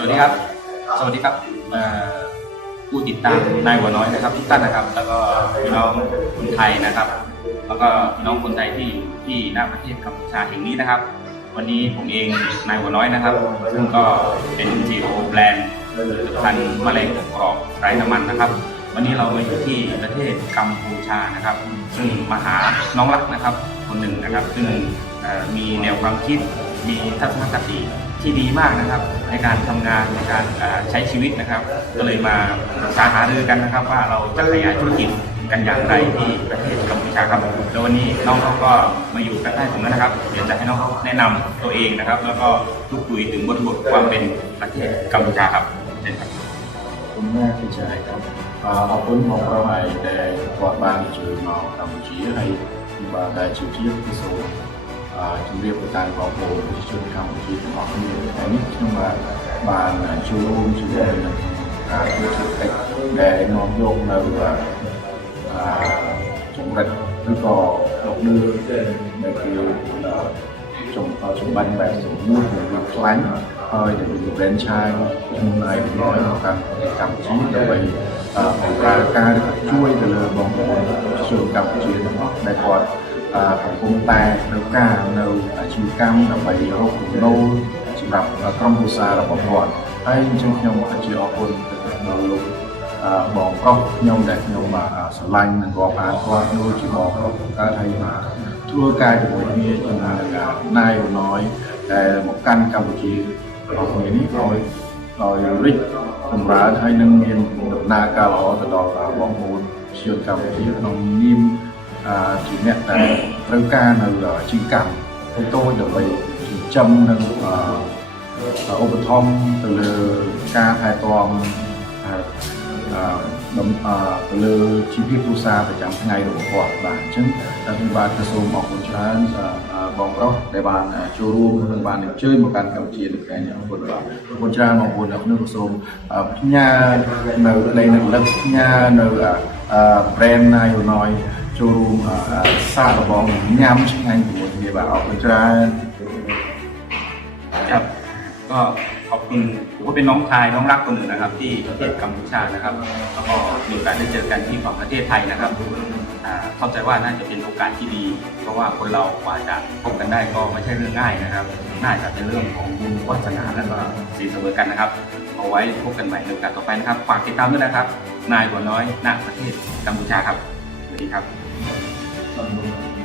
ครับ สวัสดีครับเอ่อผู้ติดตามนายหัวน้อยนะครับทุกท่านนะครับ แล้วก็พี่น้องคนไทยนะครับ แล้วก็พี่น้องคนไทยที่อยู่ที่หน้าประเทศกัมพูชาแห่งนี้นะครับ วันนี้ผมเองนายหัวน้อยนะครับ ซึ่งก็เป็น CEO แบรนด์ผลิตภัณฑ์แมลงกรอบไร้น้ำมันนะครับวันนี้เรามาอยู่ที่ประเทศกัมพูชานะครับ ซึ่งมาหาน้องรักนะครับ คนหนึ่งนะครับ ซึ่งเอ่อมีแนวความคิด มีทัศนคติที่ดีมากนะครับ ในการทำงานในการใช้ชีวิตนะครับ ก็เลยมาสาหารือกันนะครับ ว่าเราจะขยายธุรกิจกันอย่างไรที่ประเทศกัมพูชาครับแล้ววันนี้น้องเขาก็มาอยู่ใกล้ๆผมนะครับ เดี๋ยวจะให้น้องเขาแนะนำตัวเองนะครับ แล้วก็พูดคุยถึงบทบทความเป็นประเทศกัมพูชาครับเช่นครับคุณแม่คุณชายครับขอบคุณของเราใหม่ในกอดบ้านช่วยมากัมพูชาให้มาได้ชิวๆที่สุด ជំរាបទៅតាមបងប្អូនប្រជាជនកម្ពុជាទាំងអស់គ្នាថ្ងៃនេះខ្ញុំបាទបានចូលរួមជាមួយនឹងការធ្វើธุរកិច្ចដែលនាំយកនៅអឺចម្រិតឬក៏លោកលឿដែលគឺអឺ ចំចំបាញ់បែបសម្មួយឬខ្លាញ់ហើយដែលជា franchise ក្នុងណៃប្រយនៅតាមប្រទេសកម្ពុជាដើម្បីអឺបង្កើនការជួយទៅលើបងប្អូនប្រជាជនកម្ពុជាទាំងអស់ដែលគាត់អឺ កំពុងតែត្រូវការនៅអាជីវកម្មដើម្បីរកចំណូលសម្រាប់ក្រុមគ្រួសាររបស់គាត់ហើយអញ្ចឹងខ្ញុំក៏ជាអរគុណទៅដល់លោកអឺបងប្រុសខ្ញុំដែលខ្ញុំបាទស្រឡាញ់និងរាប់អានគាត់ដូចជាបងប្រុសកើតហើយបាទធ្វើការជាមួយគ្នាជាមួយនឹងណៃរណយដែលមកកាន់កម្ពុជារបស់គ្នានេះឲ្យឲ្យរីកចម្រើនហើយនឹងមានដំណើរការល្អទៅដល់បងប្អូនជាកម្ពុជាក្នុងនាមអា ជាអ្នកដែលត្រូវការនៅជីវកម្មតូចៗដើម្បីចិញ្ចឹមនិងអឧបត្ថម្ភទៅលើការថែទាំអឺ អឺដំអឺទៅលើជីវភាពគ្រួសារប្រចាំថ្ងៃរបស់គាត់បាទអញ្ចឹងខ្ញុំបាទក៏សូមអរគុណច្រើនអឺអឺបងប្រុសដែលបានចូលរួមនិងបានអញ្ជើញមកកាន់កម្ពុជានៅថ្ងៃនេះអរគុណបាទអរគុណច្រើនបងប្អូនអ្នកនោះក៏សូមអឺផ្ញើនៅក្តីនឹងលឹកផ្ញើនៅអឺ brand ណាយណយ ចូលរួមអឺសាកល្បងញ៉ាំឆ្ងាញ់ជាមួយគ្នាបាទអរគុណច្រើន ครับก็ขอบคุณถือว่าเป็นน้องชายน้องรักคนหนึ่งนะครับ ที่ประเทศกัมพูชานะครับแล้วก็มีโอกาสได้เจอกันที่ฝั่งประเทศไทยนะครับอ่าเข้าใจว่าน่าจะเป็นโอกาสที่ดี เพราะว่าคนเรากว่าจะพบกันได้ก็ไม่ใช่เรื่องง่ายนะครับ น่าจะเป็นเรื่องของบุญวาสนาและก็สีลเสมอกันนะครับ เอาไว้พบกันใหม่ในโอกาสต่อไปนะครับฝากติดตามด้วยนะครับ นายหัวน้อยณประเทศกัมพูชาครับ สวัสดีครับ